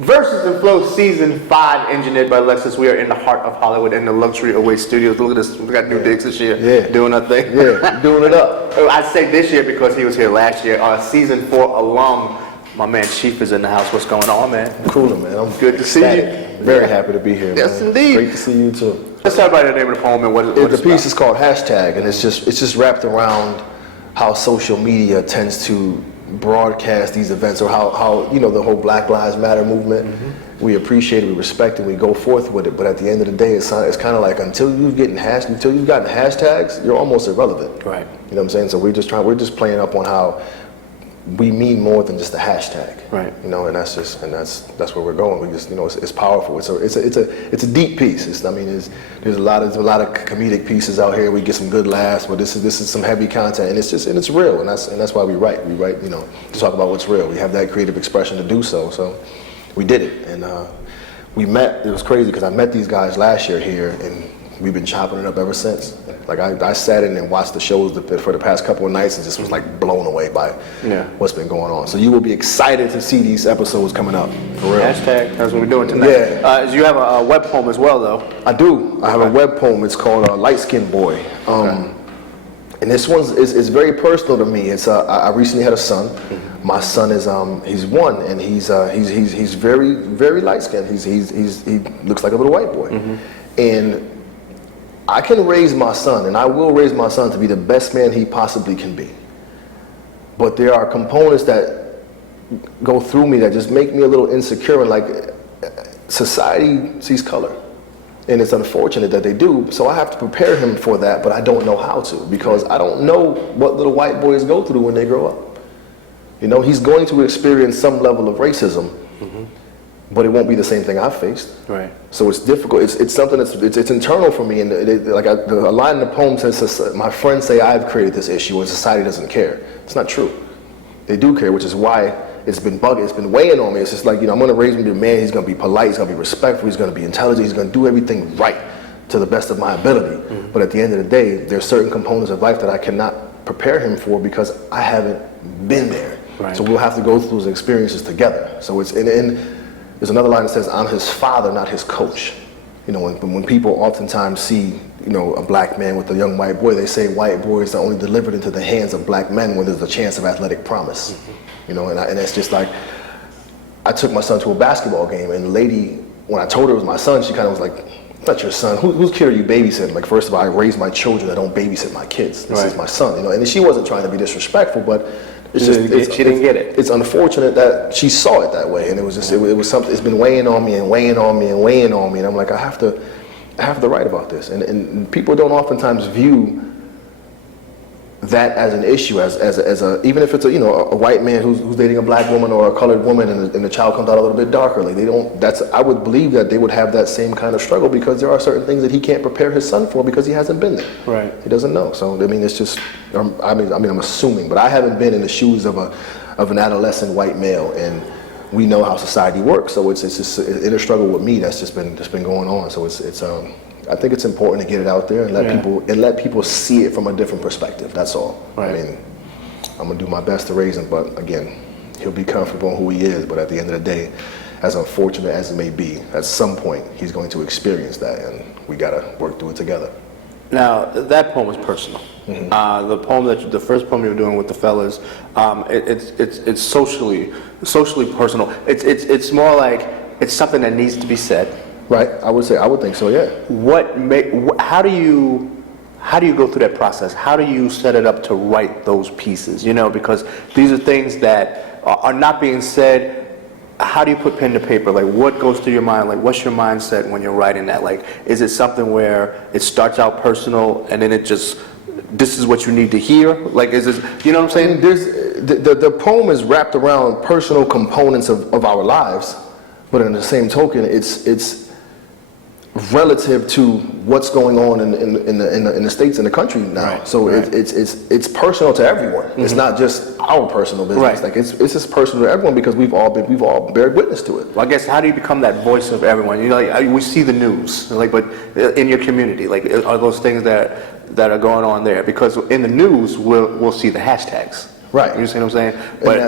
Verses and Flow Season 5, engineered by Lexus. We are in the heart of Hollywood in the Luxury Away Studios. Look at this. We got new digs this year. Yeah. Doing our thing. Yeah, doing it up. I say this year because he was here last year. Season 4 alum, my man Chief is in the house. What's going on, man? Cooler, man. I'm good to see you. Very happy to be here, Yes, man. indeed. Great to see you, too. Let's talk about the name of the poem and what The it's piece about. is called Hashtag, and it's just wrapped around how social media tends to broadcast these events, or how you know, the whole Black Lives Matter movement. Mm-hmm. We appreciate it, we respect it, we go forth with it. But at the end of the day, it's kind of like until you've gotten hashtags, you're almost irrelevant. Right. You know what I'm saying? So we're just playing up on how we mean more than just a hashtag. Right. You know, and that's where we're going. We just, you know, it's powerful. It's a deep piece. There's a lot of comedic pieces out here. We get some good laughs, but this is some heavy content, and it's real, and that's why we write. We write, you know, to talk about what's real. We have that creative expression to do so. So we did it, and we met. It was crazy because I met these guys last year here, and we've been chopping it up ever since. Like I sat in and watched the shows for the past couple of nights and just was like blown away by what's been going on. So you will be excited to see these episodes coming up, for real. Hashtag, that's what we're doing tonight. Yeah. You have a web poem as well, though. I do. I have a web poem. It's called Light Skin Boy. And this one's is very personal to me. It's I recently had a son. Mm-hmm. My son is he's 1, and he's very, very light skinned. He looks like a little white boy. Mm-hmm. And I can raise my son, and I will raise my son to be the best man he possibly can be. But there are components that go through me that just make me a little insecure, and like society sees color. And it's unfortunate that they do, so I have to prepare him for that, but I don't know how to, because I don't know what little white boys go through when they grow up. You know, he's going to experience some level of racism, but it won't be the same thing I've faced. Right. So it's difficult. It's something it's internal for me. And a line in the poem says, "My friends say I've created this issue, and society doesn't care." It's not true. They do care, which is why it's been bugging. It's been weighing on me. It's just like, you know, I'm going to raise him to be a man. He's going to be polite. He's going to be respectful. He's going to be intelligent. He's going to do everything right to the best of my ability. Mm-hmm. But at the end of the day, there's certain components of life that I cannot prepare him for because I haven't been there. Right. So we'll have to go through those experiences together. So it's there's another line that says, "I'm his father, not his coach." You know, when people oftentimes see, you know, a black man with a young white boy, they say white boys are only delivered into the hands of black men when there's a chance of athletic promise. Mm-hmm. You know, and it's just like, I took my son to a basketball game, and the lady, when I told her it was my son, she kind of was like, "Not your son. Whose kid are you babysitting?" Like, first of all, I raise my children. I don't babysit my kids. This is my son. You know, and she wasn't trying to be disrespectful, but it's just she didn't get it. It's unfortunate that she saw it that way, and it was just it was something. It's been weighing on me and weighing on me and weighing on me, and I'm like, I have to write about this, and people don't oftentimes view that as an issue, as a even if it's a, you know, a white man who's dating a black woman or a colored woman, and the child comes out a little bit darker. Like, they don't. I would believe that they would have that same kind of struggle, because there are certain things that he can't prepare his son for because he hasn't been there. Right. He doesn't know. So I mean, it's just. I'm assuming, but I haven't been in the shoes of an adolescent white male, and we know how society works. So it's just in a struggle with me that's just been going on. So it's I think it's important to get it out there and let people see it from a different perspective. That's all. Right. I mean, I'm gonna do my best to raise him, but again, he'll be comfortable in who he is. But at the end of the day, as unfortunate as it may be, at some point he's going to experience that, and we gotta work through it together. Now, that poem was personal. Mm-hmm. The first poem you were doing with the fellas, it's socially personal. It's more like it's something that needs to be said. Right. I would think so. Yeah. How do you go through that process? How do you set it up to write those pieces? You know, because these are things that are not being said. How do you put pen to paper? Like, what goes through your mind? Like, what's your mindset when you're writing that? Like, is it something where it starts out personal and then this is what you need to hear? Like, is this, you know what I'm saying? The poem is wrapped around personal components of our lives, but in the same token, it's relative to what's going on in the states and the country now. Right, so right. It's personal to everyone. Mm-hmm. It's not just our personal business. Right. Like it's just personal to everyone because we've all bear witness to it. Well, I guess, how do you become that voice of everyone? You know, like, we see the news, like, but in your community, like, are those things that are going on there? Because in the news, we'll see the hashtags. Right. You see what I'm saying? But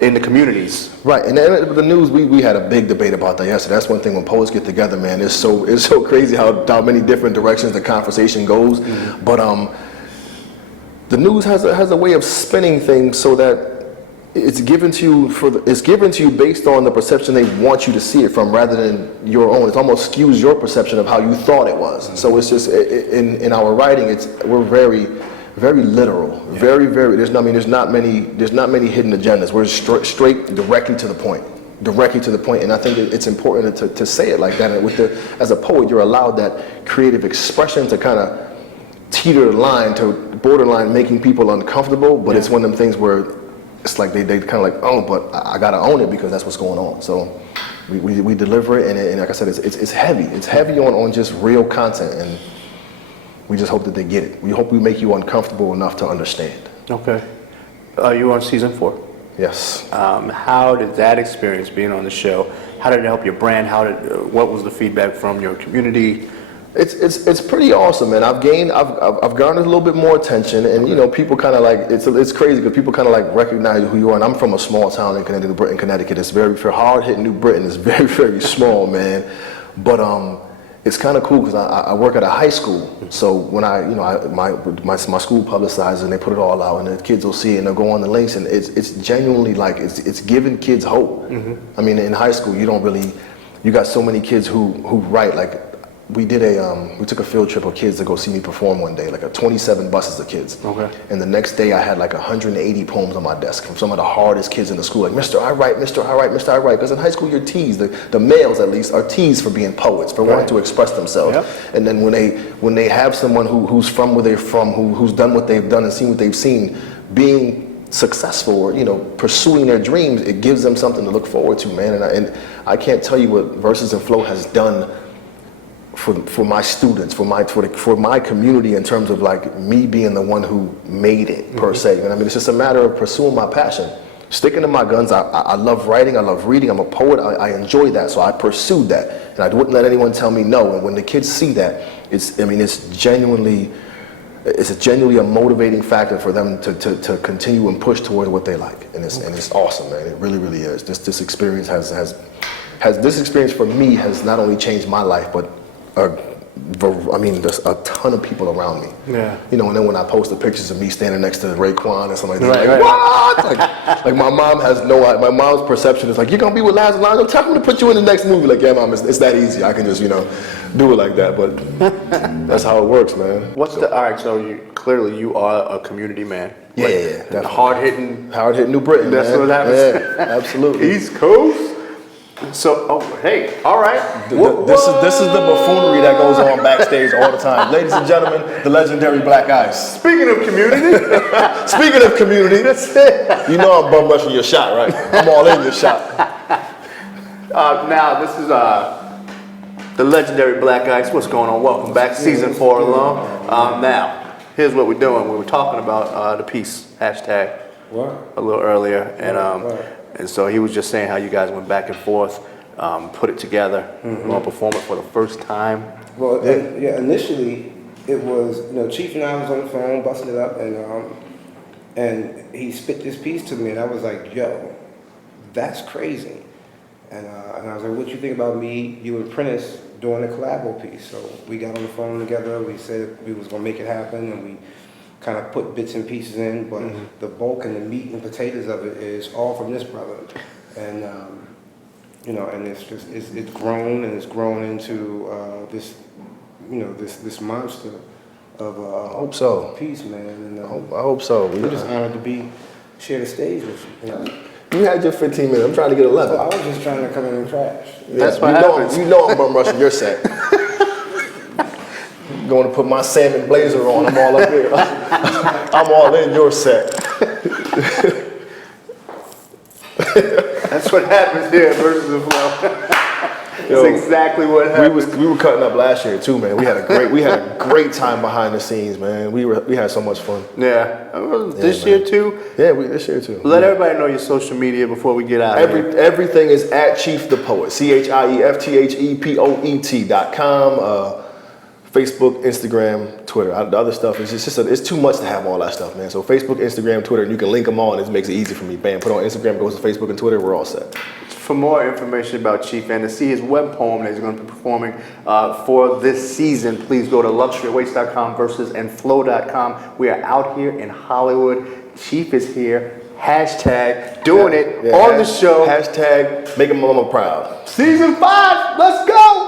in the communities. Right, and then the news, we had a big debate about that yesterday. That's one thing when poets get together, man. It's so crazy how many different directions the conversation goes. Mm-hmm. But the news has a way of spinning things so that it's given to you based on the perception they want you to see it from, rather than your own. It almost skews your perception of how you thought it was. Mm-hmm. So it's just in our writing, we're very, very literal. Yeah. Very, very. There's not many hidden agendas. We're straight, directly to the point. Directly to the point. And I think it's important to say it like that. And as a poet, you're allowed that creative expression to kind of teeter the line to borderline making people uncomfortable. But it's one of them things where it's like they kind of like, oh, but I gotta own it because that's what's going on. So we deliver it, and like I said, it's heavy. It's heavy on just real content, and we just hope that they get it. We hope we make you uncomfortable enough to understand. Okay. You on season 4? Yes. How did that experience being on the show? How did it help your brand? What was the feedback from your community? It's pretty awesome, man. I've garnered a little bit more attention, and people kind of like it's crazy because people kind of like recognize who you are. And I'm from a small town in Connecticut. It's very, for hard-hitting New Britain. It's very, very small, man. But it's kind of cool because I work at a high school. So when my school publicizes and they put it all out, and the kids will see it and they'll go on the links, and it's genuinely like it's giving kids hope. Mm-hmm. I mean, in high school, you got so many kids who write. Like we took a field trip of kids to go see me perform one day, like 27 buses of kids. Okay. And the next day I had like 180 poems on my desk from some of the hardest kids in the school. Like, Mr. I write, Mr. I write, Mr. I write. Because in high school you're teased, the males at least are teased for being poets, for wanting to express themselves. Yep. And then when they have someone who's from where they're from, who's done what they've done and seen what they've seen, being successful or pursuing their dreams, it gives them something to look forward to, man. And I can't tell you what Verses and Flow has done for my students, for my community, in terms of like me being the one who made it, per se. And I mean, it's just a matter of pursuing my passion, sticking to my guns. I love writing, I love reading, I'm a poet, I enjoy that, so I pursued that, and I wouldn't let anyone tell me no. And when the kids see that, it's genuinely a motivating factor for them to continue and push towards what they like, and it's awesome, man. It really, really is. This experience this experience for me has not only changed my life, but there's a ton of people around me. Yeah. And then when I post the pictures of me standing next to Raekwon and something like that, what? Like my mom has my mom's perception is like, you're gonna be with Laz and Lonzo, tell me to put you in the next movie. Like, yeah, mom, it's that easy. I can just, do it like that. But that's how it works, man. All right, so you are a community man. Yeah, like, hard-hitting New Britain, That's man. what happens. Yeah, absolutely. East Coast. So, hey, all right. This is the buffoonery that goes on backstage all the time. Ladies and gentlemen, the legendary Black Ice. Speaking of community. That's it. I'm bum rushing your shot, right? I'm all in your shot. Now, this is the legendary Black Ice. What's going on? Welcome back, season 4 alone. Now, here's what we're doing. We were talking about the piece, hashtag, a little earlier. And so he was just saying how you guys went back and forth, put it together, going to perform it for the first time. Well, initially it was, Chief and I was on the phone busting it up, and he spit this piece to me, and I was like, yo, that's crazy. And I was like, what you think about me, you and Prentice doing a collabo piece? So we got on the phone together, we said we was going to make it happen, and we kind of put bits and pieces in, but the bulk and the meat and potatoes of it is all from this brother. And and it's grown, and it's grown into this monster of I hope so. Piece, man. And I hope so. We're just honored to share the stage with you. You had your 15 minutes. I'm trying to get 11. I was just trying to come in and crash. That's what happens. I'm bum rushing your set. Going to put my salmon blazer on. I'm all up here. I'm all in your set. That's what happens here at Verses and Flow. That's exactly what happened. We were cutting up last year too, man. We had a great time behind the scenes, man. We had so much fun. Yeah. This year too? Yeah, this year too. Let everybody know your social media before we get out of here. Everything is at Chief the Poet. ChiefThePoet.com. Facebook, Instagram, Twitter. The other stuff is it's too much to have all that stuff, man. So Facebook, Instagram, Twitter, and you can link them all, and it makes it easy for me. Bam, put on Instagram, goes to Facebook and Twitter, we're all set. For more information about Chief and to see his web poem that he's going to be performing for this season, please go to luxuryawaits.com, versesandflow.com. We are out here in Hollywood. Chief is here. Hashtag doing it on the show. Hashtag making my mama proud. Season 5. Let's go.